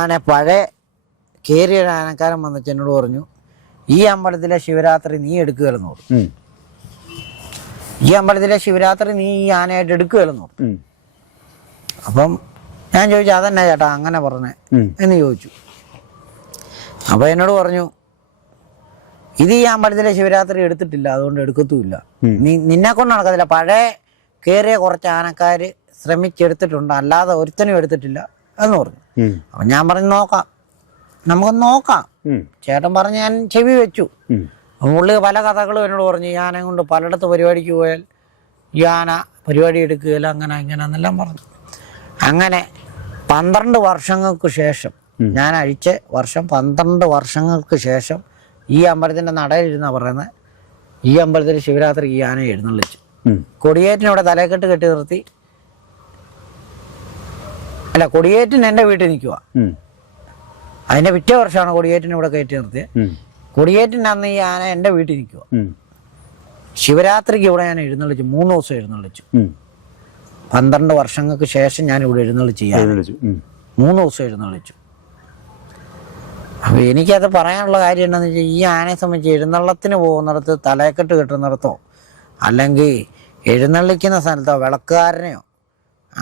അങ്ങനെ പഴയ കേറിയ ആനക്കാരൻ വന്നിട്ട് എന്നോട് പറഞ്ഞു, ഈ അമ്പലത്തിലെ ശിവരാത്രി നീ എടുക്കുകയെന്ന് പറഞ്ഞു. ഈ അമ്പലത്തിലെ ശിവരാത്രി നീ ഈ ആനയായിട്ട് എടുക്കുകയെന്ന് പറഞ്ഞു. അപ്പം ഞാൻ ചോദിച്ചു, അതെന്നാ ചേട്ടാ അങ്ങനെ പറഞ്ഞേ എന്ന് ചോദിച്ചു. അപ്പൊ എന്നോട് പറഞ്ഞു, ഇത് ഈ അമ്പലത്തിലെ ശിവരാത്രി എടുത്തിട്ടില്ല, അതുകൊണ്ട് എടുക്കത്തുമില്ല. നിന്നെ കൊണ്ട് നടക്കത്തില്ല. പഴയ കേറിയ കുറച്ച് ആനക്കാര് ശ്രമിച്ചെടുത്തിട്ടുണ്ട്, അല്ലാതെ ഒരുത്തനും എടുത്തിട്ടില്ല എന്ന് പറഞ്ഞു. അപ്പൊ ഞാൻ പറഞ്ഞു, നോക്കാം, നമുക്ക് നോക്കാം. ചേട്ടൻ പറഞ്ഞ് ഞാൻ ചെവി വെച്ചു. പുള്ളി പല കഥകളും എന്നോട് പറഞ്ഞു. ഈ ആനയും കൊണ്ട് പലയിടത്ത് പരിപാടിക്ക് പോയാൽ ഈ ആന പരിപാടി എടുക്കുകയില്ല, അങ്ങനെ ഇങ്ങനെന്നെല്ലാം പറഞ്ഞു. അങ്ങനെ 12 വർഷങ്ങൾക്ക് ശേഷം, ഞാൻ അഴിച്ച വർഷം 12 വർഷങ്ങൾക്ക് ശേഷം ഈ അമ്പലത്തിന്റെ നടയിലിരുന്നാ പറയുന്നത്, ഈ അമ്പലത്തിൽ ശിവരാത്രി ഈ ആന എഴുന്നള്ളിച്ചു. കൊടിയേറ്റിനവിടെ തലക്കെട്ട് കെട്ടി നിർത്തി. അല്ല, കൊടിയേറ്റിന് എൻ്റെ വീട്ടിൽ നിൽക്കുക. അതിന്റെ പിറ്റേ വർഷമാണ് കൊടിയേറ്റിന് ഇവിടെ കയറ്റി നിർത്തിയത്. കൊടിയേറ്റിൻ്റെ അന്ന് ഈ ആന എൻ്റെ വീട്ടിൽ നിൽക്കുക. ശിവരാത്രിക്ക് ഇവിടെ ഞാൻ എഴുന്നള്ളിച്ചു. 3 ദിവസം എഴുന്നള്ളിച്ചു. 12 വർഷങ്ങൾക്ക് ശേഷം ഞാൻ ഇവിടെ എഴുന്നള്ളിച്ചു. 3 ദിവസം എഴുന്നള്ളിച്ചു. അപ്പൊ എനിക്കത് പറയാനുള്ള കാര്യം എന്താണെന്ന് വെച്ചാൽ, ഈ ആനയെ സംബന്ധിച്ച് എഴുന്നള്ളത്തിന് പോകുന്നിടത്ത് തലക്കെട്ട് കെട്ടുന്നിടത്തോ അല്ലെങ്കിൽ എഴുന്നള്ളിക്കുന്ന സ്ഥലത്തോ വിളക്കുകാരനെയോ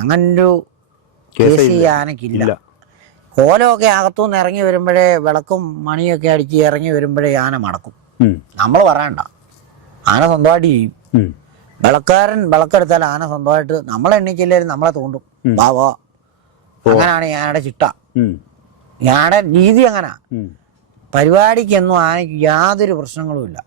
അങ്ങനൊരു കേസ് ഈ ആനക്കില്ല. കോലമൊക്കെ അകത്തുനിന്ന് ഇറങ്ങി വരുമ്പോഴേ, വിളക്കും മണിയൊക്കെ അടിച്ച് ഇറങ്ങി വരുമ്പോഴേ ആന മടക്കും. നമ്മൾ പറയണ്ട, ആന സ്വന്തമായിട്ട് ചെയ്യും. വിളക്കാരൻ വിളക്കെടുത്താൽ ആന സ്വന്തമായിട്ട്, നമ്മളെ എണ്ണിച്ചില്ലേലും നമ്മളെ തോണ്ടും. വാ, അങ്ങനെയാണ് ഞാനയുടെ ചിട്ട. ഞാനയുടെ രീതി അങ്ങനെ. പരിപാടിക്കൊന്നും ആനയ്ക്ക് യാതൊരു പ്രശ്നങ്ങളും ഇല്ല.